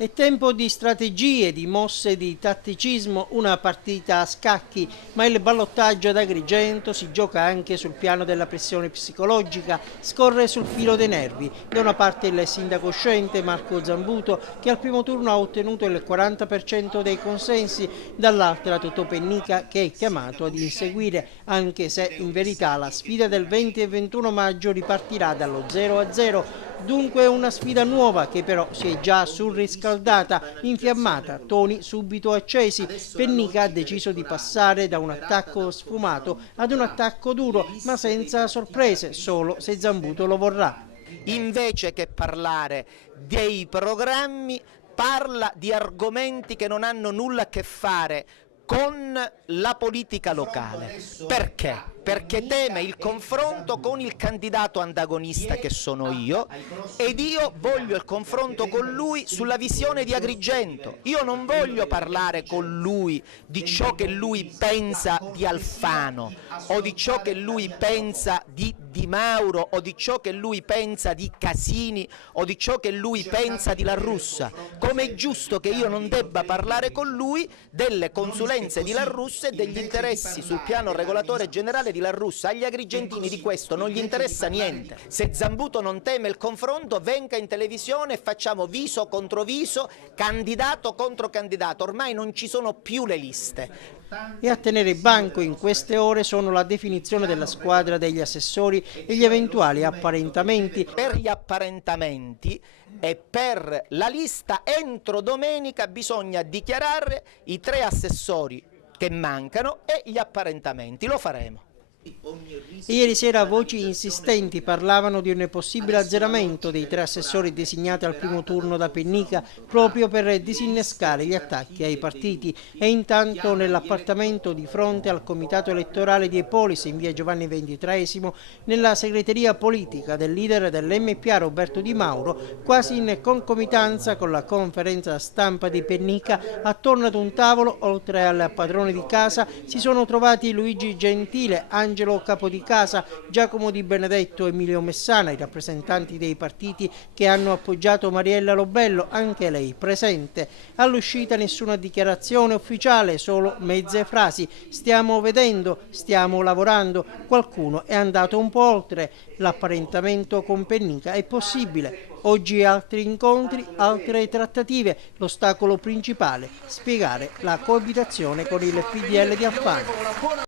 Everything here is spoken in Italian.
È tempo di strategie, di mosse, di tatticismo, una partita a scacchi, ma il ballottaggio ad Agrigento si gioca anche sul piano della pressione psicologica, scorre sul filo dei nervi. Da una parte il sindaco uscente Marco Zambuto, che al primo turno ha ottenuto il 40% dei consensi, dall'altra Totò Pennica, che è chiamato ad inseguire, anche se in verità la sfida del 20 e 21 maggio ripartirà dallo 0-0. Dunque una sfida nuova che però si è già surriscaldata, infiammata, toni subito accesi. Pennica ha deciso di passare da un attacco sfumato ad un attacco duro, ma senza sorprese, solo se Zambuto lo vorrà. Invece che parlare dei programmi, parla di argomenti che non hanno nulla a che fare con la politica locale. Perché? Perché teme il confronto con il candidato antagonista che sono io, ed io voglio il confronto con lui sulla visione di Agrigento. Io non voglio parlare con lui di ciò che lui pensa di Alfano, o di ciò che lui pensa di Di Mauro, o di ciò che lui pensa di Casini, o di ciò che lui pensa di La Russa. Come è giusto che io non debba parlare con lui delle consulenze di La Russa e degli interessi sul piano regolatore generale di La Russa. Agli agrigentini di questo non gli interessa niente. Se Zambuto non teme il confronto, venga in televisione e facciamo viso contro viso, candidato contro candidato. Ormai non ci sono più le liste. E a tenere banco in queste ore sono la definizione della squadra degli assessori e gli eventuali apparentamenti. Per gli apparentamenti e per la lista entro domenica bisogna dichiarare i 3 assessori che mancano e gli apparentamenti. Lo faremo. E ieri sera voci insistenti parlavano di un possibile azzeramento dei 3 assessori designati al primo turno da Pennica proprio per disinnescare gli attacchi ai partiti. E intanto nell'appartamento di fronte al comitato elettorale di Epolis in via Giovanni XXIII, nella segreteria politica del leader dell'MPA Roberto Di Mauro, quasi in concomitanza con la conferenza stampa di Pennica, attorno ad un tavolo, oltre al padrone di casa, si sono trovati Luigi Gentile, Angelo Capodicasa, Giacomo Di Benedetto, Emilio Messana, i rappresentanti dei partiti che hanno appoggiato Mariella Lobello, anche lei presente. All'uscita nessuna dichiarazione ufficiale, solo mezze frasi. Stiamo vedendo, stiamo lavorando. Qualcuno è andato un po' oltre. L'apparentamento con Pennica è possibile. Oggi altri incontri, altre trattative. L'ostacolo principale, spiegare la coabitazione con il PDL di Alfano.